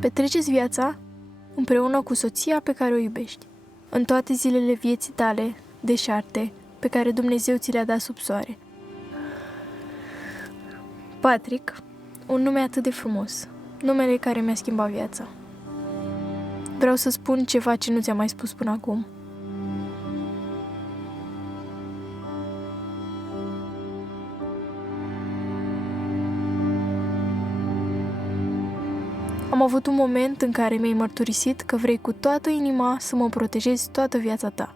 Petreceți viața împreună cu soția pe care o iubești, în toate zilele vieții tale deșarte pe care Dumnezeu ți le-a dat sub soare. Patrick, un nume atât de frumos, numele care mi-a schimbat viața. Vreau să spun ceva ce nu ți-am mai spus până acum. Am avut un moment în care mi-ai mărturisit că vrei cu toată inima să mă protejezi toată viața ta.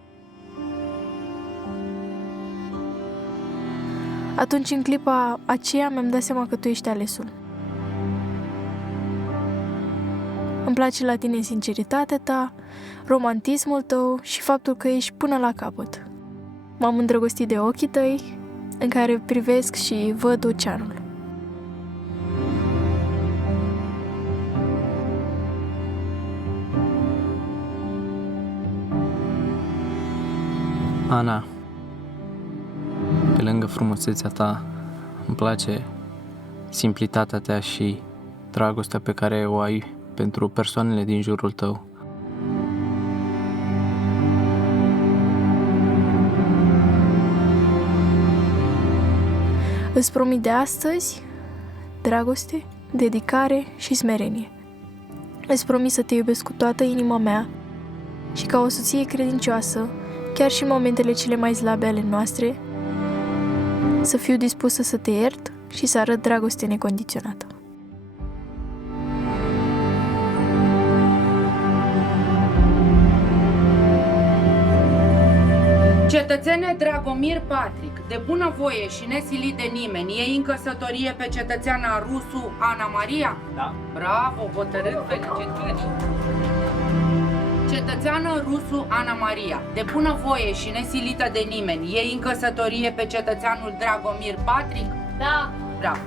Atunci, în clipa aceea, mi-am dat seama că tu ești alesul. Îmi place la tine sinceritatea ta, romantismul tău și faptul că ești până la capăt. M-am îndrăgostit de ochii tăi, în care privesc și văd oceanul. Ana, pe lângă frumusețea ta, îmi place simplitatea ta și dragostea pe care o ai pentru persoanele din jurul tău. Îți promit de astăzi dragoste, dedicare și smerenie. Îți promit să te iubesc cu toată inima mea și ca o soție credincioasă, chiar și în momentele cele mai slabe ale noastre, să fiu dispusă să te iert și să arăt dragoste necondiționată. Cetățene Dragomir Patrick, de bunăvoie și nesilit de nimeni, iei în căsătorie pe cetățeana Rusu Ana Maria? Da. Bravo, hotărât, felicitări! Cetățeană Rusu Ana Maria, de bunăvoie și nesilită de nimeni, iei în căsătorie pe cetățeanul Dragomir Patrick? Da. Bravo!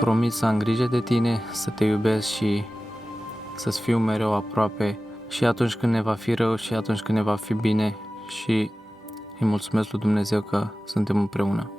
Promit să am grijă de tine, să te iubesc și să-ți fiu mereu aproape și atunci când ne va fi rău și atunci când ne va fi bine și îi mulțumesc lui Dumnezeu că suntem împreună.